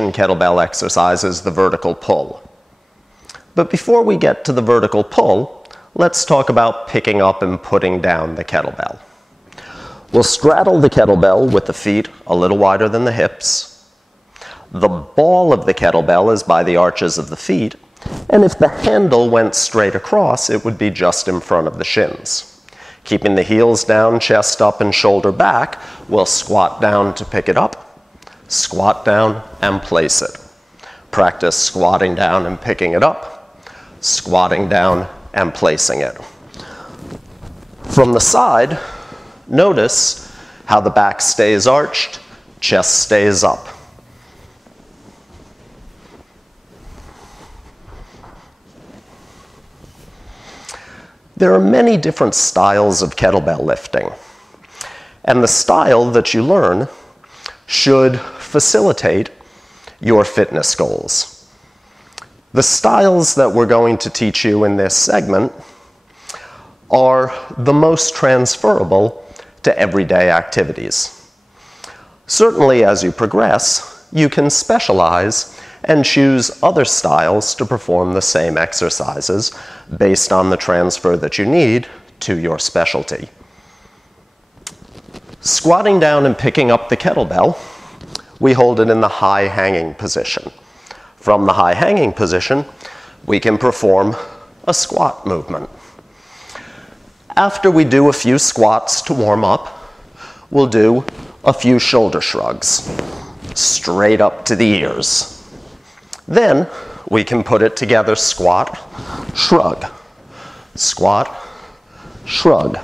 kettlebell exercise is the vertical pull. But before we get to the vertical pull, let's talk about picking up and putting down the kettlebell. We'll straddle the kettlebell with the feet a little wider than the hips. The ball of the kettlebell is by the arches of the feet, and if the handle went straight across, it would be just in front of the shins. Keeping the heels down, chest up, and shoulder back, we'll squat down to pick it up, squat down, and place it. Practice squatting down and picking it up, squatting down and placing it. From the side, notice how the back stays arched, chest stays up. There are many different styles of kettlebell lifting, and the style that you learn should facilitate your fitness goals. The styles that we're going to teach you in this segment are the most transferable to everyday activities. Certainly, as you progress, you can specialize and choose other styles to perform the same exercises based on the transfer that you need to your specialty. Squatting down and picking up the kettlebell, we hold it in the high hanging position. From the high hanging position, we can perform a squat movement. After we do a few squats to warm up, we'll do a few shoulder shrugs, straight up to the ears. Then we can put it together: squat, shrug, squat, shrug.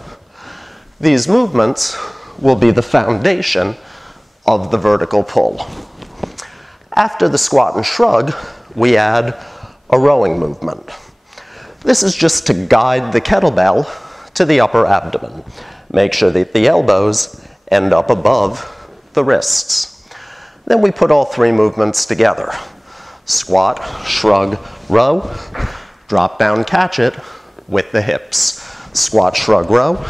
These movements will be the foundation of the vertical pull. After the squat and shrug, we add a rowing movement. This is just to guide the kettlebell to the upper abdomen. Make sure that the elbows end up above the wrists. Then we put all three movements together: squat, shrug, row, drop down, catch it with the hips. Squat, shrug, row,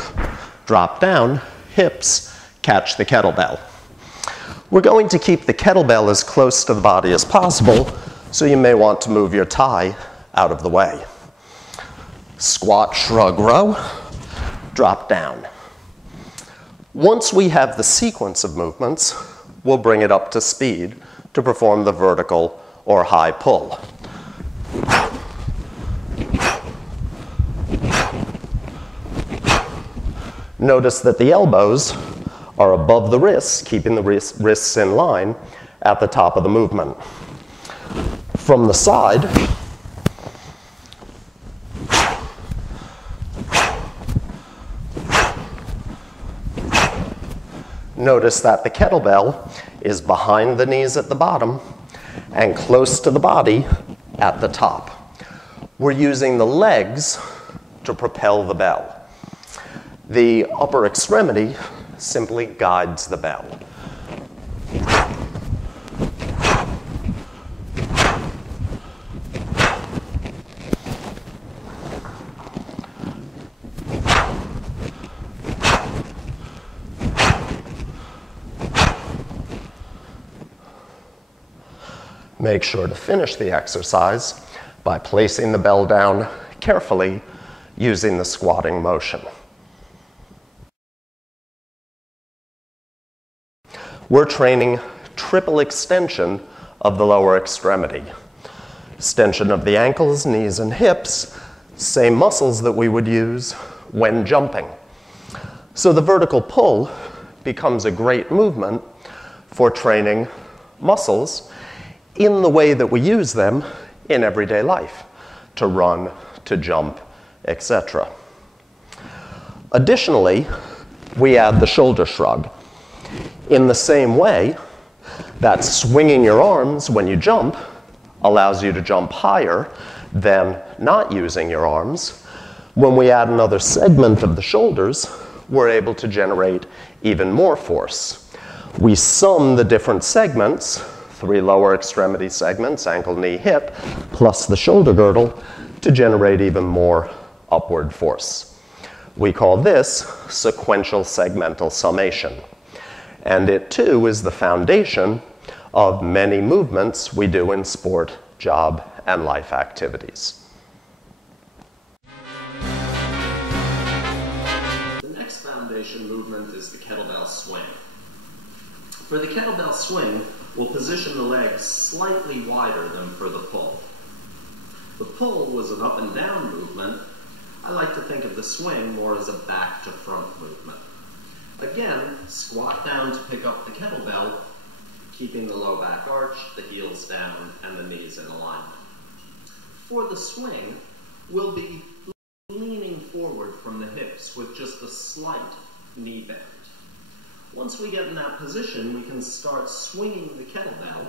drop down, hips, catch the kettlebell. We're going to keep the kettlebell as close to the body as possible, so you may want to move your thigh out of the way. Squat, shrug, row, drop down. Once we have the sequence of movements, we'll bring it up to speed to perform the vertical or high pull. Notice that the elbows are above the wrists, keeping the wrists in line at the top of the movement. From the side, notice that the kettlebell is behind the knees at the bottom and close to the body at the top. We're using the legs to propel the bell. The upper extremity simply guides the bell. Make sure to finish the exercise by placing the bell down carefully using the squatting motion. We're training triple extension of the lower extremity. Extension of the ankles, knees, and hips, same muscles that we would use when jumping. So the vertical pull becomes a great movement for training muscles in the way that we use them in everyday life, to run, to jump, etc. Additionally, we add the shoulder shrug. In the same way that swinging your arms when you jump allows you to jump higher than not using your arms, when we add another segment of the shoulders, we're able to generate even more force. We sum the different segments, 3 lower extremity segments, ankle, knee, hip, plus the shoulder girdle, to generate even more upward force. We call this sequential segmental summation. And it too is the foundation of many movements we do in sport, job, and life activities. The next foundation movement is the kettlebell swing. For the kettlebell swing, we'll position the legs slightly wider than for the pull. The pull was an up and down movement. I like to think of the swing more as a back to front movement. Again, squat down to pick up the kettlebell, keeping the low back arch, the heels down, and the knees in alignment. For the swing, we'll be leaning forward from the hips with just a slight knee bend. Once we get in that position, we can start swinging the kettlebell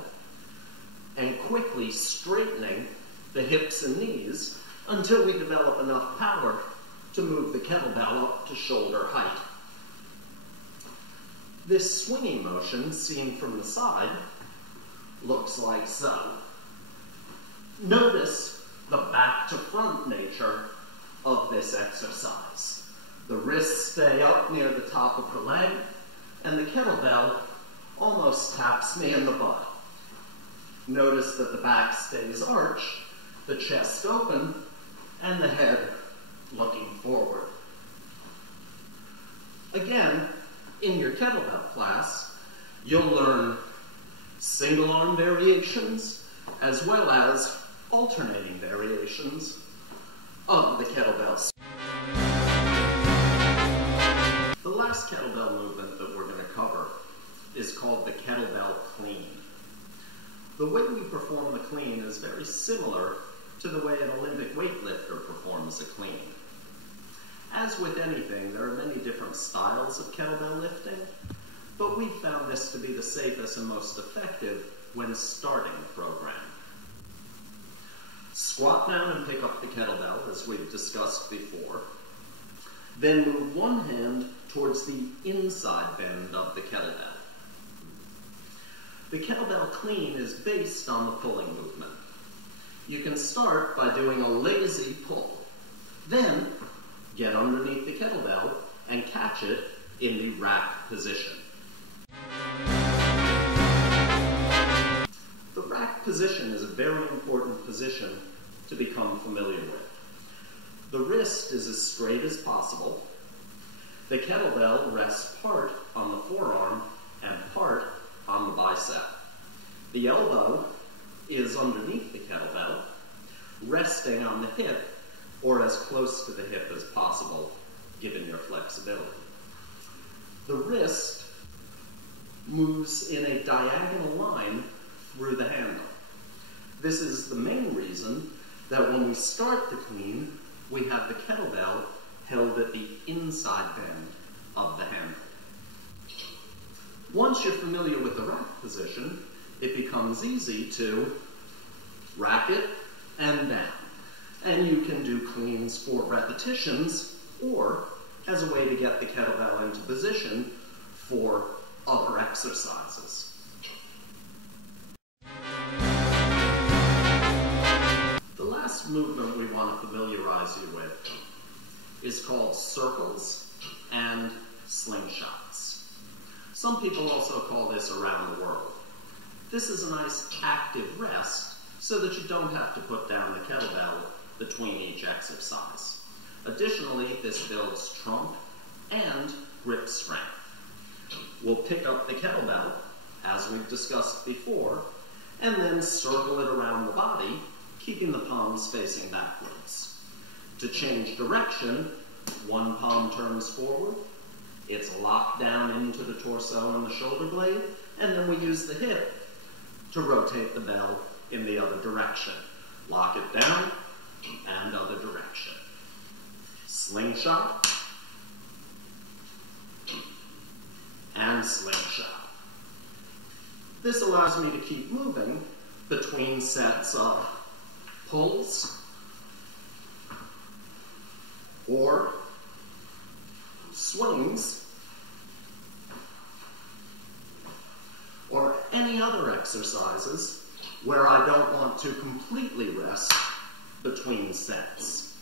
and quickly straightening the hips and knees until we develop enough power to move the kettlebell up to shoulder height. This swinging motion, seen from the side, looks like so. Notice the back to front nature of this exercise. The wrists stay up near the top of the leg, and the kettlebell almost taps me in the butt. Notice that the back stays arched, the chest open, and the head looking forward. Again, in your kettlebell class, you'll learn single arm variations as well as alternating variations of the kettlebell. The last kettlebell movement that we're going to cover is called the Kettlebell Clean. The way we perform the clean is very similar to the way an Olympic weightlifter performs a clean. As with anything, there are many different styles of kettlebell lifting, but we found this to be the safest and most effective when starting a program. Squat down and pick up the kettlebell, as we've discussed before. Then move one hand towards the inside bend of the kettlebell. The kettlebell clean is based on the pulling movement. You can start by doing a lazy pull. Then, get underneath the kettlebell and catch it in the rack position. The rack position is a very important position to become familiar with. The wrist is as straight as possible. The kettlebell rests part on the forearm and part on the bicep. The elbow is underneath the kettlebell, resting on the hip or as close to the hip as possible, given your flexibility. The wrist moves in a diagonal line through the handle. This is the main reason that when we start the clean, we have the kettlebell held at the inside bend of the handle. Once you're familiar with the rack position, it becomes easy to rack it and down. And you can do cleans for repetitions or as a way to get the kettlebell into position for other exercises. The last movement we want to familiarize you with is called circles and slingshots. Some people also call this around the world. This is a nice active rest so that you don't have to put down the kettlebell between each exercise. Additionally, this builds trunk and grip strength. We'll pick up the kettlebell, as we've discussed before, and then circle it around the body, keeping the palms facing backwards. To change direction, one palm turns forward, it's locked down into the torso and the shoulder blade, and then we use the hip to rotate the bell in the other direction. Lock it down, and other direction. Slingshot, and slingshot. This allows me to keep moving between sets of pulls or swings or any other exercises where I don't want to completely rest between sets.